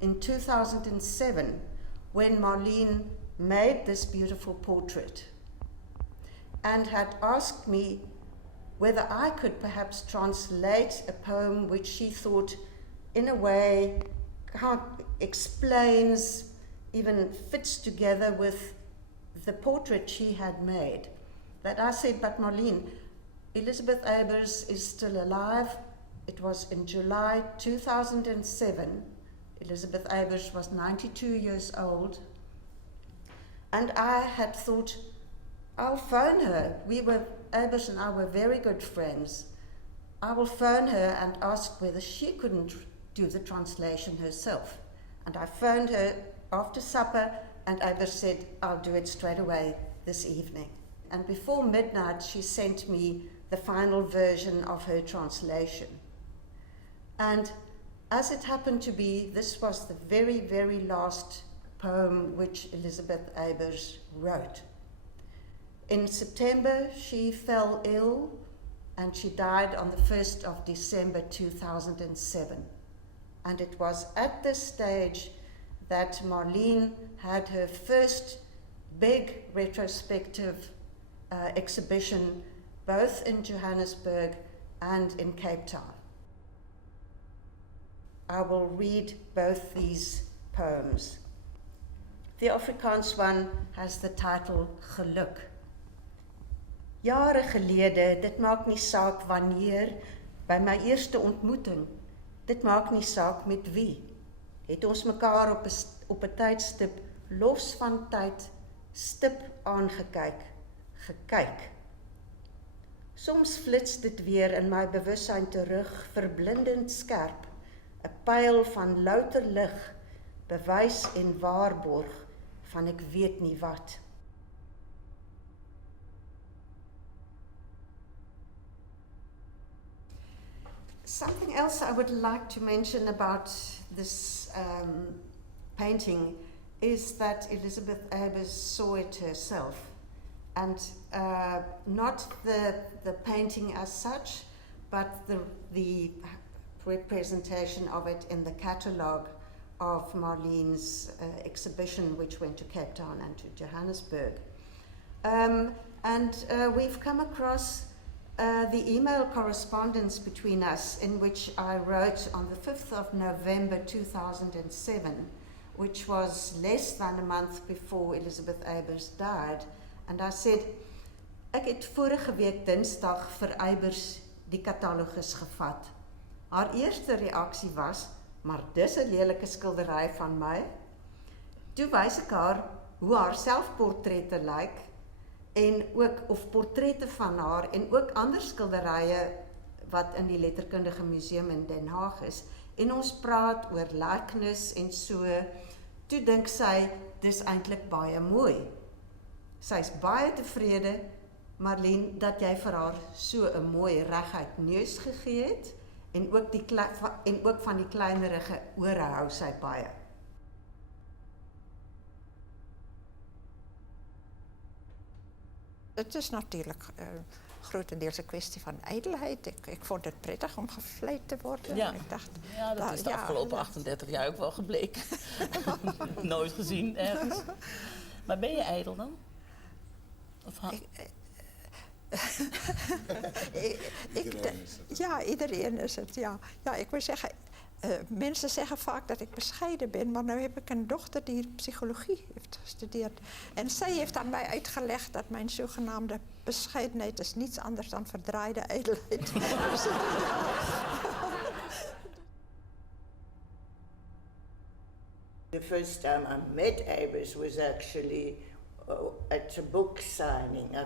in 2007 when Marlene made this beautiful portrait and had asked me whether I could perhaps translate a poem which she thought in a way explains, even fits together with the portrait she had made. That I said, but Marlene, Elisabeth Eybers is still alive. It was in July 2007. Elizabeth Eybers was 92 years old. And I had thought, I'll phone her. Eybers and I were very good friends. I will phone her and ask whether she couldn't do the translation herself. And I phoned her after supper, and Eybers said, I'll do it straight away this evening. And before midnight, she sent me the final version of her translation. And as it happened to be, this was the very, very last poem which Elisabeth Eybers wrote. In September, she fell ill, and she died on the 1st of December 2007. And it was at this stage that Marlene had her first big retrospective exhibition, both in Johannesburg and in Cape Town. I will read both these poems. The Afrikaans one has the title Geluk. Jare gelede, dit maak nie saak wanneer, by my eerste ontmoeting, dit maak nie saak met wie, het ons mekaar op 'n tydstip los van tyd stip aangekyk, gekyk. Soms flits dit weer in my bewussyn terug, verblindend skerp, 'n pyl van louter lig, bewys en waarborg van ek weet nie wat. Something else I would like to mention about this painting is that Elisabeth Eybers saw it herself, and not the painting as such, but the representation of it in the catalogue of Marlene's exhibition, which went to Cape Town and to Johannesburg. We've come across the email correspondence between us, in which I wrote on the 5th of November 2007, which was less than a month before Elisabeth Eybers died. And I said, ek het vorige week Dinsdag vir Eybers die katalogus gevat. Haar eerste reaksie was, maar dis 'n lelike skildery van my. Toe wys ek haar hoe haar selfportrette lyk, en ook, of portrette van haar, en ook ander skilderye wat in die Letterkundige Museum in Den Haag is, en ons praat oor likeness en so. Toe dink sy, dis eintlik baie mooi. Sy is baie tevrede, Marlene, dat jy vir haar so 'n mooi reguit neus gegee het, en ook van die kleinerige ore hou sy baie. Het is natuurlijk grotendeels een kwestie van ijdelheid. Ik vond het prettig om gevleid te worden. Ja, ik dacht, dat is de afgelopen 38 jaar ook wel gebleken. Nooit gezien ergens. Maar ben je ijdel dan? Of iedereen is het, ja. Ja, ik wil zeggen, mensen zeggen vaak dat ik bescheiden ben, maar nu heb ik een dochter die psychologie heeft gestudeerd. En zij heeft aan mij uitgelegd dat mijn zogenaamde bescheidenheid is niets anders dan verdraaide ijdelheid. The first time I met Eybers was actually at a book signing.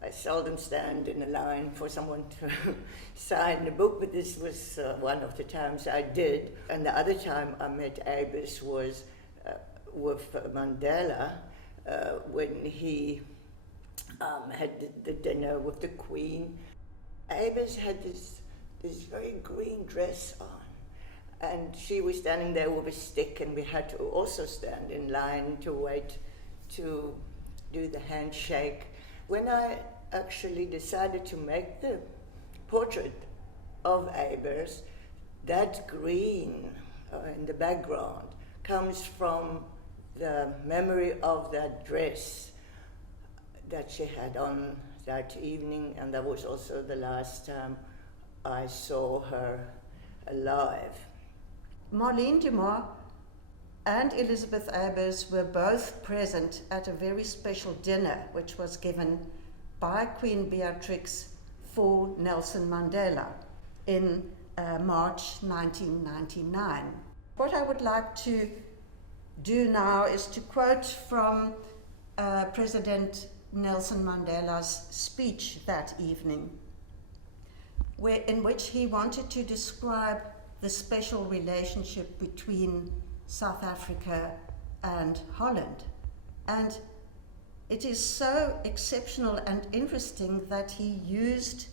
I seldom stand in a line for someone to sign a book, but this was one of the times I did. And the other time I met Eybers was with Mandela when he had the dinner with the Queen. Eybers had this very green dress on, and she was standing there with a stick, and we had to also stand in line to wait to do the handshake. When I actually decided to make the portrait of Eybers, that green in the background comes from the memory of that dress that she had on that evening, and that was also the last time I saw her alive. Marlene Dumas and Elisabeth Eybers were both present at a very special dinner which was given by Queen Beatrix for Nelson Mandela in March 1999. What I would like to do now is to quote from President Nelson Mandela's speech that evening, in which he wanted to describe the special relationship between South Africa and Holland. And it is so exceptional and interesting that he used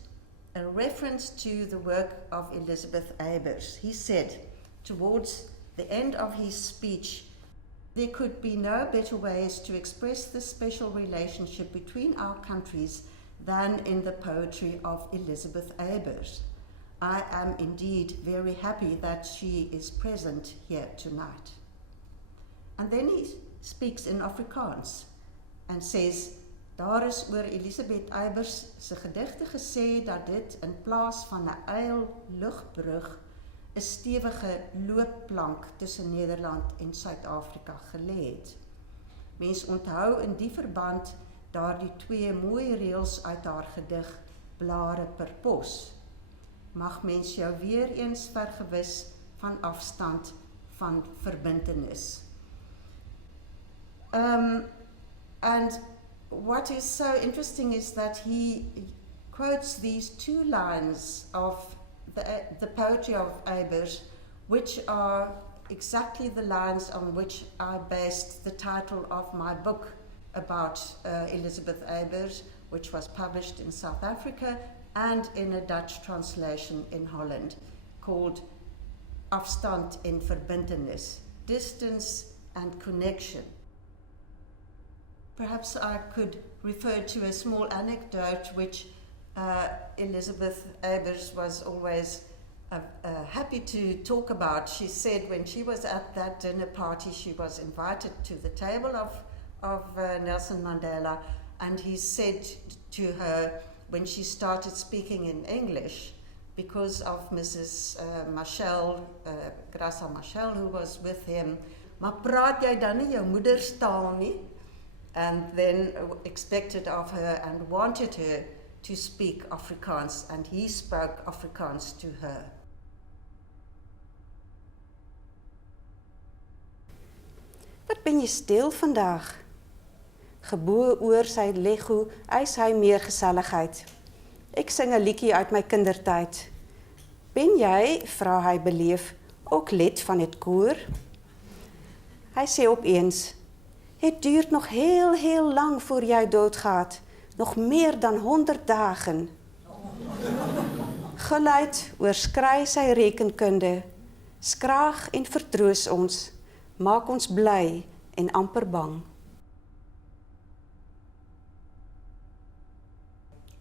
a reference to the work of Elisabeth Eybers. He said, towards the end of his speech, there could be no better ways to express the special relationship between our countries than in the poetry of Elisabeth Eybers. I am indeed very happy that she is present here tonight. And then he speaks in Afrikaans and says, daar is oor Elisabeth Eybers se gedigte gesê dat dit in plaas van 'n eil-lugbrug 'n stewige loopplank tussen Nederland en Suid-Afrika gelê het. Mens onthou in die verband daardie twee mooi reëls uit haar gedig Blare per pos. Mag mens jou weer eens vergewis van afstand van verbintenis. And what is so interesting is that he quotes these two lines of the poetry of Eybers, which are exactly the lines on which I based the title of my book about Elisabeth Eybers, which was published in South Africa and in a Dutch translation in Holland, called Afstand en Verbintenis, Distance and Connection. Perhaps I could refer to a small anecdote which Elisabeth Eybers was always happy to talk about. She said when she was at that dinner party, she was invited to the table of Nelson Mandela, and he said to her, when she started speaking in English, because of Mrs. Machel, Graça Machel, who was with him, maar praat jy dan nie jou moederstaal nie? And then expected of her and wanted her to speak Afrikaans, and he spoke Afrikaans to her. Wat ben jy stil vandag? Geboe oor sy lego, eis hy meer geselligheid. Ek sing 'n liedjie uit my kindertyd. Ben jy, vra hy beleef, ook lid van het koor? Hy sê opeens, het duurt nog heel lang voor jy doodgaat, nog meer dan 100 dagen. Geluid oorskry sy rekenkunde, skraag en vertroos ons, maak ons bly en amper bang.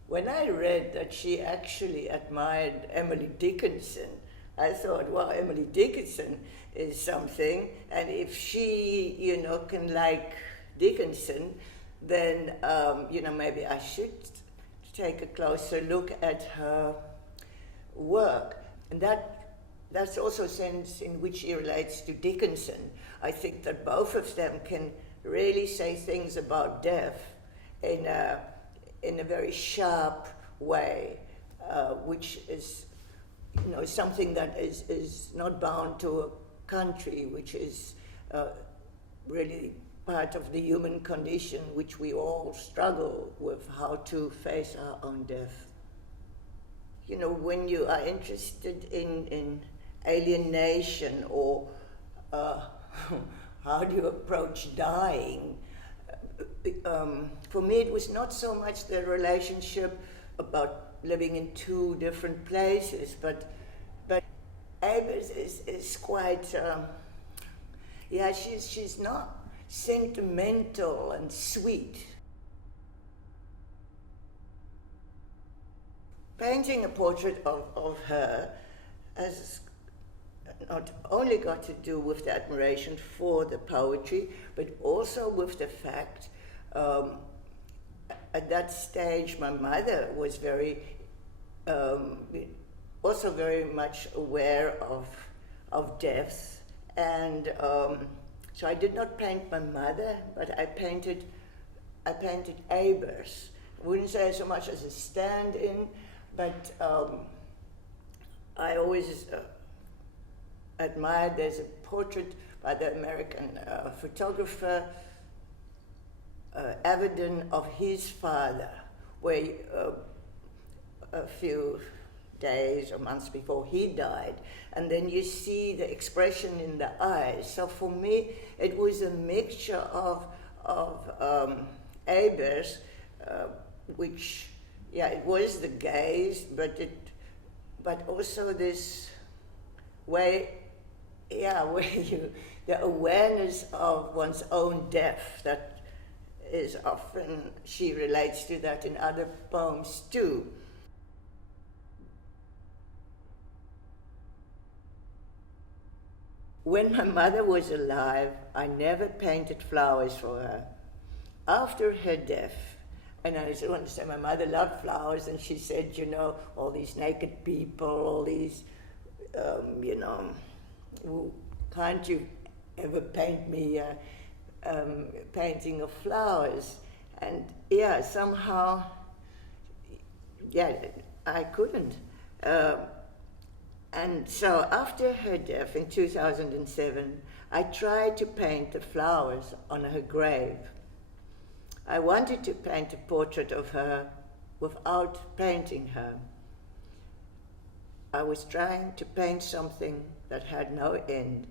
When I read that she actually admired Emily Dickinson, I thought, well, Emily Dickinson is something, and if she, can like Dickinson, then, maybe I should take a closer look at her work. And that's also a sense in which she relates to Dickinson. I think that both of them can really say things about death in a very sharp way, which is, something that is not bound to a country, which is really part of the human condition, which we all struggle with, how to face our own death. When you are interested in alienation or how do you approach dying, for me it was not so much the relationship about living in two different places, but Eybers is quite, she's not sentimental and sweet. Painting a portrait of her has not only got to do with the admiration for the poetry, but also with the fact at that stage my mother was also very much aware of death, and so I did not paint my mother, but I painted Eybers. I wouldn't say so much as a stand-in, but I always admired. There's a portrait by the American photographer Avedon of his father, where a few days or months before he died, and then you see the expression in the eyes. So for me, it was a mixture of Eybers, which, yeah, it was the gaze, but also this way, yeah, where the awareness of one's own death, that is often, she relates to that in other poems too. When my mother was alive, I never painted flowers for her. After her death, and I just want to say my mother loved flowers, and she said, you know, all these naked people, all these, you know, can't you ever paint me a painting of flowers? And yeah, somehow, yeah, I couldn't. And so after her death in 2007, I tried to paint the flowers on her grave. I wanted to paint a portrait of her without painting her. I was trying to paint something that had no end.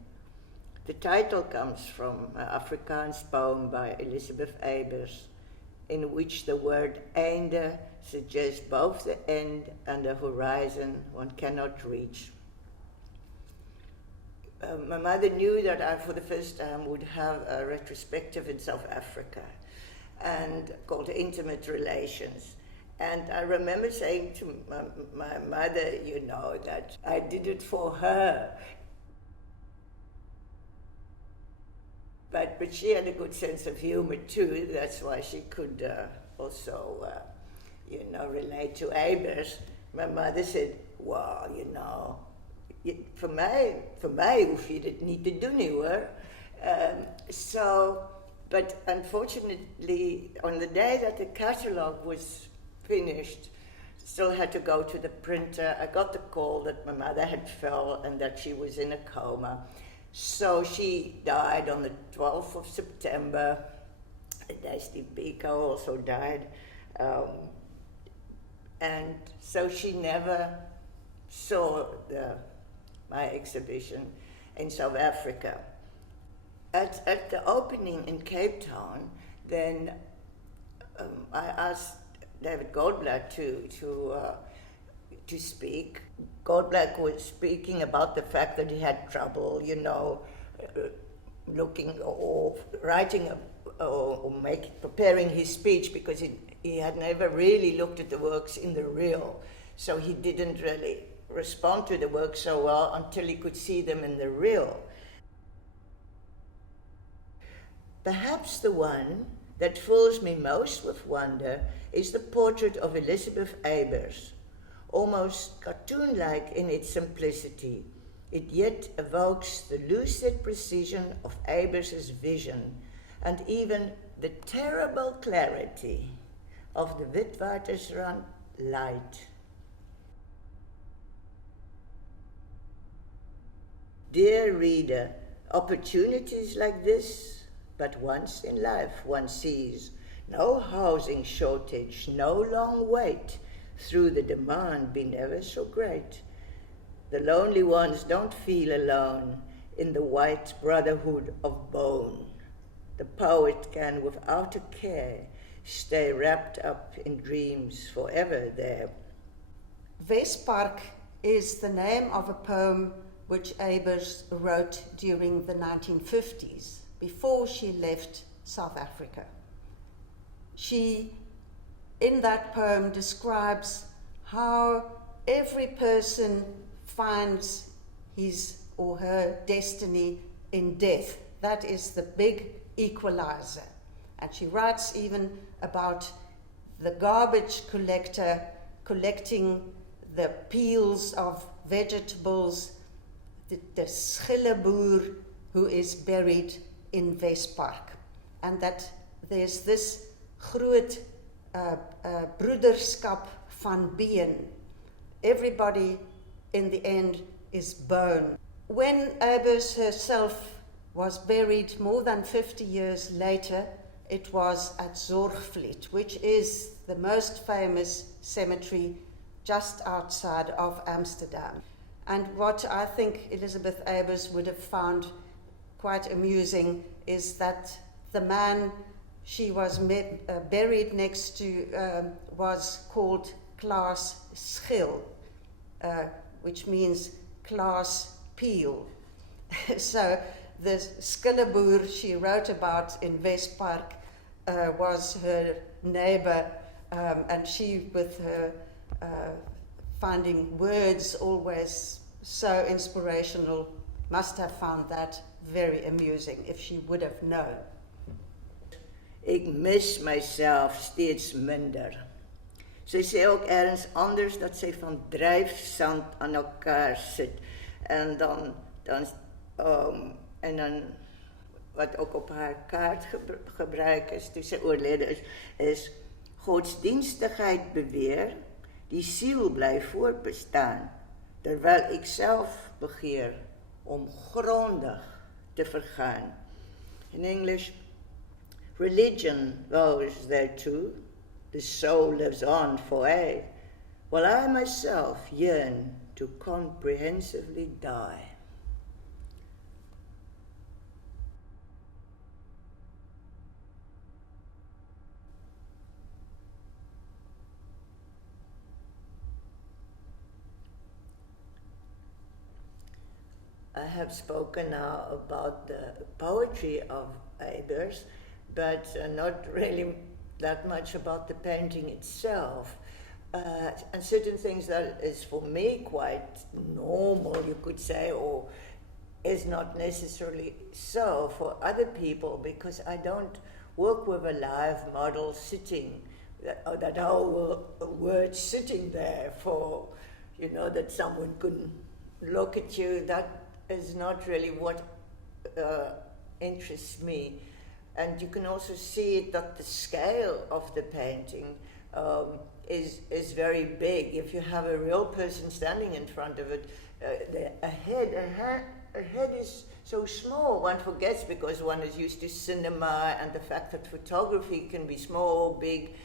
The title comes from an Afrikaans poem by Elisabeth Eybers, in which the word einde suggests both the end and the horizon one cannot reach. My mother knew that I, for the first time, would have a retrospective in South Africa, and called Intimate Relations. And I remember saying to my mother, you know, that I did it for her. But she had a good sense of humor too. That's why she could also, you know, relate to Eybers. My mother said, well, you know, for mij hoef je dit niet te doen, hoor. But unfortunately, on the day that the catalogue was finished, still had to go to the printer. I got the call that my mother had fell and that she was in a coma. So she died on the 12th of September. Steve Biko also died. And so she never saw my exhibition in South Africa. At the opening in Cape Town, then I asked David Goldblatt to speak. Goldblatt was speaking about the fact that he had trouble, you know, looking or writing or preparing his speech, because he had never really looked at the works in the real. So he didn't really respond to the work so well until he could see them in the real. Perhaps the one that fills me most with wonder is the portrait of Elisabeth Eybers, almost cartoon-like in its simplicity. It yet evokes the lucid precision of Eybers' vision and even the terrible clarity of the Witwatersrand light. Dear reader, opportunities like this, but once in life one sees no housing shortage, no long wait, through the demand being ever so great. The lonely ones don't feel alone in the white brotherhood of bone. The poet can, without a care, stay wrapped up in dreams forever there. Westpark is the name of a poem which Eybers wrote during the 1950s, before she left South Africa. She, in that poem, describes how every person finds his or her destiny in death. That is the big equalizer. And she writes even about the garbage collector collecting the peels of vegetables, the schilleboer who is buried in Westpark. And that there's this groot broederskap van been. Everybody in the end is bone. When Eybers herself was buried more than 50 years later, it was at Zorgvliet, which is the most famous cemetery just outside of Amsterdam. And what I think Elisabeth Eybers would have found quite amusing is that the man she was buried next to was called Klaas Schil, which means Klaas Peel. So the schilleboer she wrote about in Westpark was her neighbor, and she, with her finding words always so inspirational, must have found that very amusing if she would have known. Ek mis myself steeds minder. Sy sê ook ergens anders dat sy van dryfsand aan elkaar sit. En dan wat ook op haar kaart gebruik is, toe sy oorlede is godsdienstigheid beweer, die siel bly voortbestaan, terwyl ek self begeer om grondig te vergaan. In English, religion goes thereto, the soul lives on for aye, while I myself yearn to comprehensively die. I have spoken now about the poetry of Eybers, but not really that much about the painting itself. And certain things that is for me quite normal, you could say, or is not necessarily so for other people, because I don't work with a live model sitting, that whole word sitting there for, that someone could look at you. That is not really what interests me. And you can also see that the scale of the painting is very big. If you have a real person standing in front of it, a head is so small, one forgets, because one is used to cinema and the fact that photography can be small, big.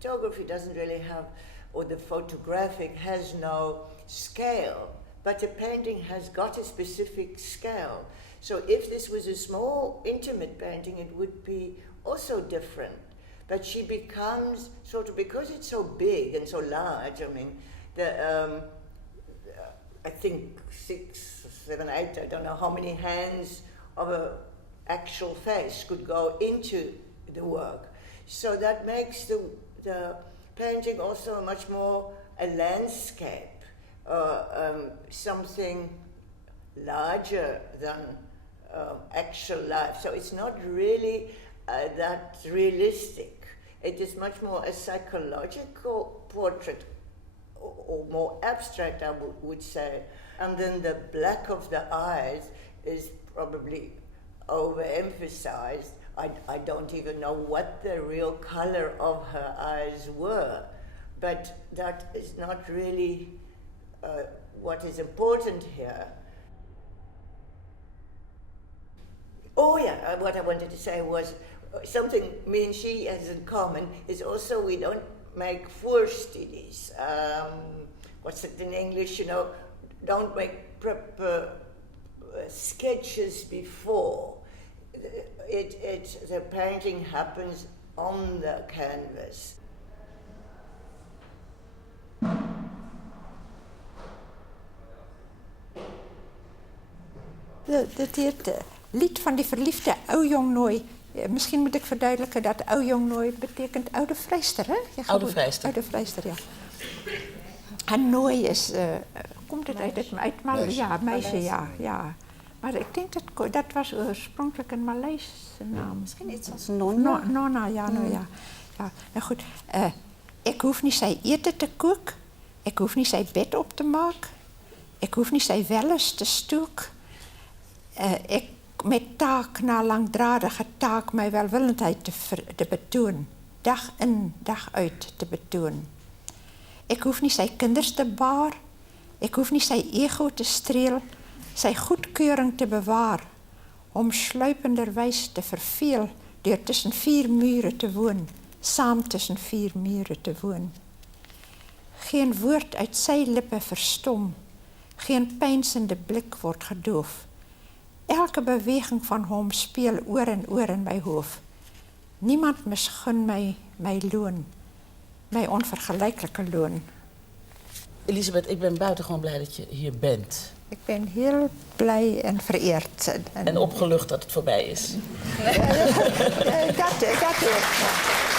Photography doesn't really have, or the photographic has no scale, but a painting has got a specific scale. So if this was a small, intimate painting, it would be also different. But she becomes sort of, because it's so big and so large, I mean, I think 6, 7, 8, I don't know how many hands of an actual face could go into the work. So that makes the painting also much more a landscape, something larger than actual life. So it's not really that realistic. It is much more a psychological portrait, or more abstract, I would say. And then the black of the eyes is probably overemphasized. I don't even know what the real color of her eyes were, but that is not really what is important here. Oh yeah, what I wanted to say was something me and she has in common is also we don't make voorstudies. What's it in English, don't make proper sketches before. The painting happens on the canvas. Het lied van die verliefde ou jong nooi. Misschien moet ik verduidelijken dat ou jong nooi betekent oude vrijster, hè? Oude vrijster. Oude vrijster, ja. En nooi is komt het uit Maleis? Ja, meisje, ja. Maar ik denk dat was oorspronkelijk een Maleise naam. Misschien iets als Nonna. Nonna, ja, nou ja. Nou goed, ik hoef niet sy eten te kook. Ik hoef niet sy bed op te maken. Ik hoef niet sy welles te stook. Ik met taak na langdradige taak my welwillendheid te betoon. Dag in, dag uit te betoon. Ik hoef niet sy kinders te baar. Ik hoef niet sy ego te streel. Sy goedkeuring te bewaar. Om sluipenderwijs te verveel. Deur tussen 4 mure te woon. Saam tussen 4 mure te woon. Geen woord uit sy lippe verstom. Geen peinsende blik word gedoof. Elke beweging van hom speel oor en oor in my hoof. Niemand misgun my loon. My onvergelijkelijke loon. Elisabeth, ik ben buitengewoon blij dat je hier bent. Ik ben heel blij en vereerd. En opgelucht dat het voorbij is. Dat ook.